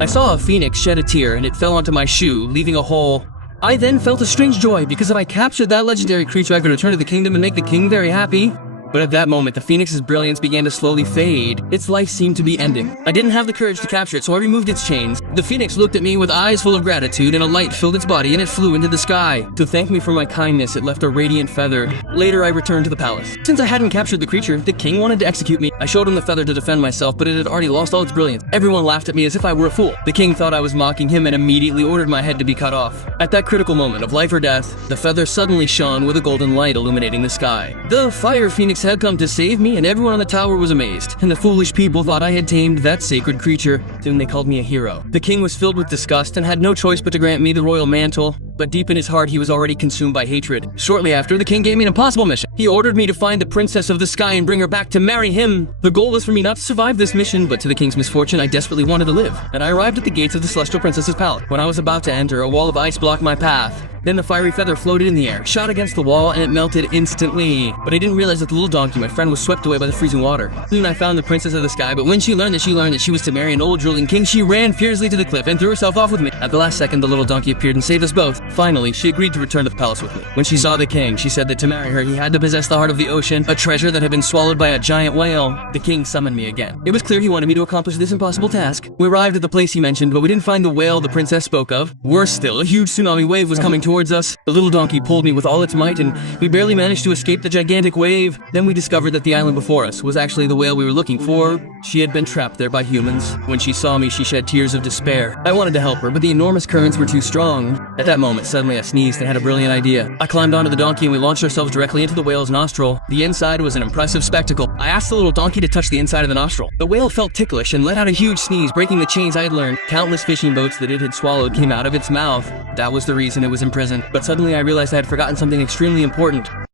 I saw a phoenix shed a tear and it fell onto my shoe, leaving a hole. I then felt a strange joy because if I captured that legendary creature I could return to the kingdom and make the king very happy. But at that moment, the phoenix's brilliance began to slowly fade. Its life seemed to be ending. I didn't have the courage to capture it, so I removed its chains. The phoenix looked at me with eyes full of gratitude, and a light filled its body, and it flew into the sky. To thank me for my kindness, it left a radiant feather. Later, I returned to the palace. Since I hadn't captured the creature, the king wanted to execute me. I showed him the feather to defend myself, but it had already lost all its brilliance. Everyone laughed at me as if I were a fool. The king thought I was mocking him and immediately ordered my head to be cut off. At that critical moment of life or death, the feather suddenly shone with a golden light illuminating the sky. The fire phoenix had come to save me, and everyone on the tower was amazed, and the foolish people thought I had tamed that sacred creature. Soon they called me a hero. The king was filled with disgust and had no choice but to grant me the royal mantle, but deep in his heart he was already consumed by hatred. Shortly after, the king gave me an impossible mission. He ordered me to find the princess of the sky and bring her back to marry him. The goal was for me not to survive this mission, but to the king's misfortune, I desperately wanted to live, and I arrived at the gates of the celestial princess's palace. When I was about to enter, a wall of ice blocked my path. Then the fiery feather floated in the air, shot against the wall, and it melted instantly. But I didn't realize that the little donkey, my friend, was swept away by the freezing water. Soon I found the princess of the sky, but when she learned that she was to marry an old drooling king, she ran fiercely to the cliff and threw herself off with me. At the last second, the little donkey appeared and saved us both. Finally, she agreed to return to the palace with me. When she saw the king, she said that to marry her, he had to possess the heart of the ocean, a treasure that had been swallowed by a giant whale. The king summoned me again. It was clear he wanted me to accomplish this impossible task. We arrived at the place he mentioned, but we didn't find the whale the princess spoke of. Worse still, a huge tsunami wave was coming towards us. The little donkey pulled me with all its might, and we barely managed to escape the gigantic wave. Then we discovered that the island before us was actually the whale we were looking for. She had been trapped there by humans. When she saw me, she shed tears of despair. I wanted to help her, but the enormous currents were too strong. At that moment, suddenly I sneezed and had a brilliant idea. I climbed onto the donkey and we launched ourselves directly into the whale's nostril. The inside was an impressive spectacle. I asked the little donkey to touch the inside of the nostril. The whale felt ticklish and let out a huge sneeze, breaking the chains I had learned. Countless fishing boats that it had swallowed came out of its mouth. That was the reason it was imprisoned. But suddenly I realized I had forgotten something extremely important.